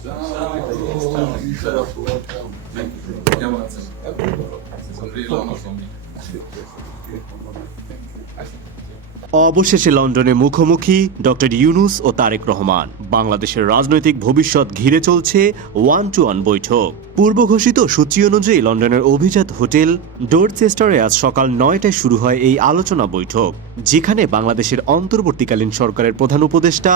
Thank you. অবশেষে লন্ডনে মুখোমুখি ডক্টর ইউনুস ও তারেক রহমান। বাংলাদেশের রাজনৈতিক ভবিষ্যৎ ঘিরে চলছে ওয়ান টু ওয়ান বৈঠক। পূর্ব ঘোষিত সূচি অনুযায়ী লন্ডনের অভিজাত হোটেল ডোরচেস্টারে আজ সকাল নয়টায় শুরু হয় এই আলোচনা বৈঠক, যেখানে বাংলাদেশের অন্তর্বর্তীকালীন সরকারের প্রধান উপদেষ্টা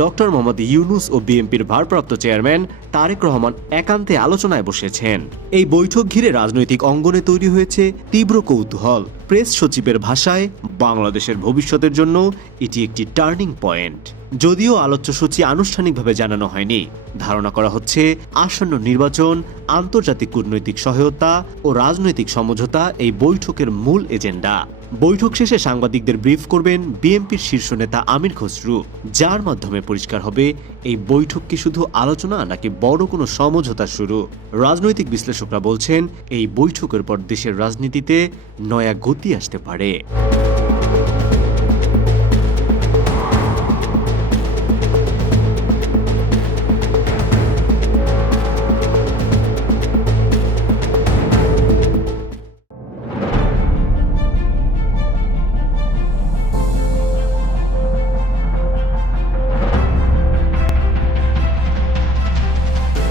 ডক্টর মোহাম্মদ ইউনুস ও বিএনপির ভারপ্রাপ্ত চেয়ারম্যান তারেক রহমান একান্তে আলোচনায় বসেছেন। এই বৈঠক ঘিরে রাজনৈতিক অঙ্গনে তৈরি হয়েছে তীব্র কৌতূহল প্রেস সচিবের ভাষায়, বাংলাদেশের ভবিষ্যতের জন্য এটি একটি টার্নিং পয়েন্ট। যদিও আলোচ্য সূচি আনুষ্ঠানিকভাবে জানানো হয়নি। ধারণা করা হচ্ছে, আসন্ন নির্বাচন, আন্তর্জাতিক কূটনৈতিক সহায়তা ও রাজনৈতিক সমঝোতা এই বৈঠকের মূল এজেন্ডা। বৈঠক শেষে সাংবাদিকদের ব্রিফ করবেন বিএনপির শীর্ষ নেতা আমির খসরু, যার মাধ্যমে পরিষ্কার হবে এই বৈঠক কি শুধু আলোচনা নাকি বড় কোনো সমঝোতা শুরু? রাজনৈতিক বিশ্লেষকরা বলছেন, এই বৈঠকের পর দেশের রাজনীতিতে নয়া গতি আসতে পারে।